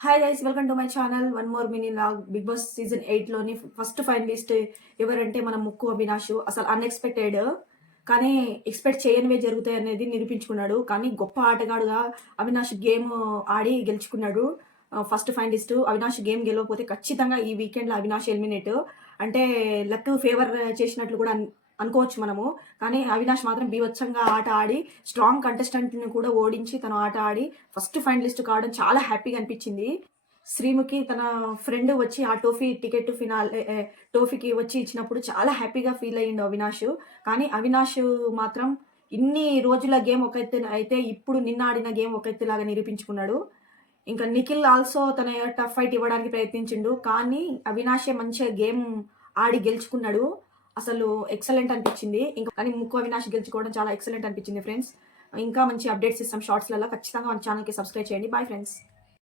Hi guys welcome to my channel one more mini log big boss season ఎయిట్లోని first finalist ఎవరంటే మన ముక్కు అవినాష్. అసలు unexpected కానీ expect చేయనివే జరుగుతాయి అనేది నిరూపించుకున్నాడు. కానీ గొప్ప ఆటగాడుగా అవినాష్ గేమ్ ఆడి గెలుచుకున్నాడు. ఫస్ట్ ఫైనలిస్ట్ అవినాష్ గేమ్ గెలవకపోతే ఖచ్చితంగా ఈ వీకెండ్లో అవినాష్ ఎలిమినేట్ అంటే లక్ ఫేవర్ చేసినట్లు కూడా అనుకోవచ్చు మనము. కానీ అవినాష్ మాత్రం బీభత్సంగా ఆట ఆడి స్ట్రాంగ్ కంటెస్టెంట్ని కూడా ఓడించి తను ఆట ఆడి ఫస్ట్ ఫైనలిస్ట్ కావడం చాలా హ్యాపీగా అనిపించింది. శ్రీముఖి తన ఫ్రెండ్ వచ్చి ఆ టోఫీ టికెట్ ఫినాల్ టోఫీకి వచ్చి ఇచ్చినప్పుడు చాలా హ్యాపీగా ఫీల్ అయ్యిండు అవినాష్. కానీ అవినాష్ మాత్రం ఇన్ని రోజుల గేమ్ ఒక ఎత్తు అయితే ఇప్పుడు నిన్న ఆడిన గేమ్ ఒక ఎత్తులాగా నిరూపించుకున్నాడు. ఇంకా నిఖిల్ ఆల్సో తన టఫ్ ఫైట్ ఇవ్వడానికి ప్రయత్నించిండు. కానీ అవినాషే మంచిగా గేమ్ ఆడి గెలుచుకున్నాడు. అసలు ఎక్సలెంట్ అనిపించింది. ఇంకా కానీ ముక్కు అవినాష్ గెలుచుకోవడం చాలా ఎక్సలెంట్ అనిపించింది ఫ్రెండ్స్ ఇంకా మంచి అప్డేట్స్ ఇస్తాం షార్ట్స్లలో ఖచ్చితంగా మన ఛానల్కి సబ్స్క్రైబ్ చేయండి. Bye friends